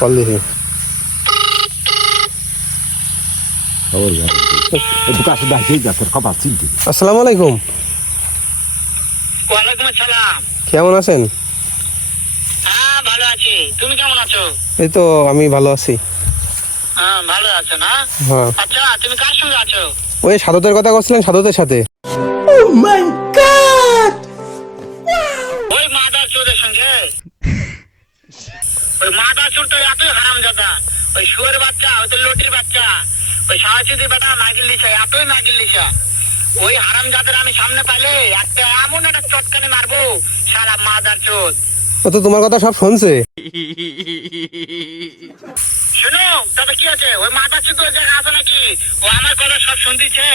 Call দিছি আসসালামু আলাইকুম। ওয়ালাইকুম আসসালাম। কেমন আছেন? হ্যাঁ ভালো আছি, তুমি কেমন আছো? এই তো আমি ভালো আছি। হ্যাঁ ভালো আছো না? হ্যাঁ, আচ্ছা তুমি কার সঙ্গে আছো? ওই সাদতের কথা বলছিলেন, সাদতের সাথে। ওই মাদার চোরের সঙ্গে। ওই মাদার চোর তো এতই হারামজাদা, ওই শুয়োর বাচ্চা, ওই তো লটির বাচ্চা, ওই সাহায্যের বেটা মাগিল লিসা, এতই মাগিল লিসা। ওই হারামজাদার আমি সামনে পাইলে একটা এমন একটা চটকানি মারবো, সারা মাদার চোর। ও তো তোমার কথা সব শুনছে। শোনো তবে কি আছে, ওই মাদার চোর জায়গা আছে নাকি? ও আমার কথা সব শুনতেছে।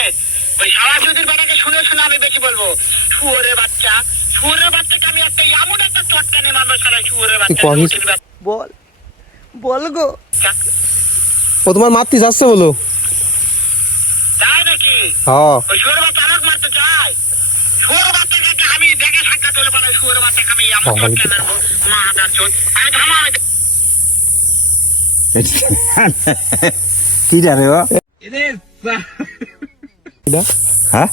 ওই সাহায্যের বেটাকে শুনে শুনে আমি বেশি বলবো, শুয়োরের বাচ্চা, শুয়োরের বাচ্চাকে আমি একটা এমন একটা চটকানি মারবো, সারা শুয়োরের বাচ্চা, লটির বাচ্চা। বল বল গো। ও তোমার মারতে যাচ্ছে বলো। তাই নাকি? হ্যাঁ, ওই শুয়োরের বাচ্চা আমাকে মারতে চায়? শুয়োরের বাচ্চাকে আমি দেখে সাক্ষাৎ হলে পারে, শুয়োরের বাচ্চাকে আমি এমন চটকানি মারবো, মাদার চোর। আমি থামো, আমি কি জানে ও? হ্যাঁ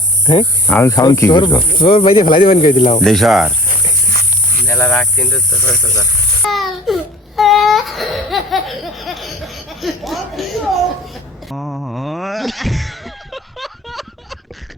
আমি খাওয়ান কি করবো তোর বাইরে ফেলাই দেবেন কে দিলাম। দেশার মেলা রাখ কিন্তু তো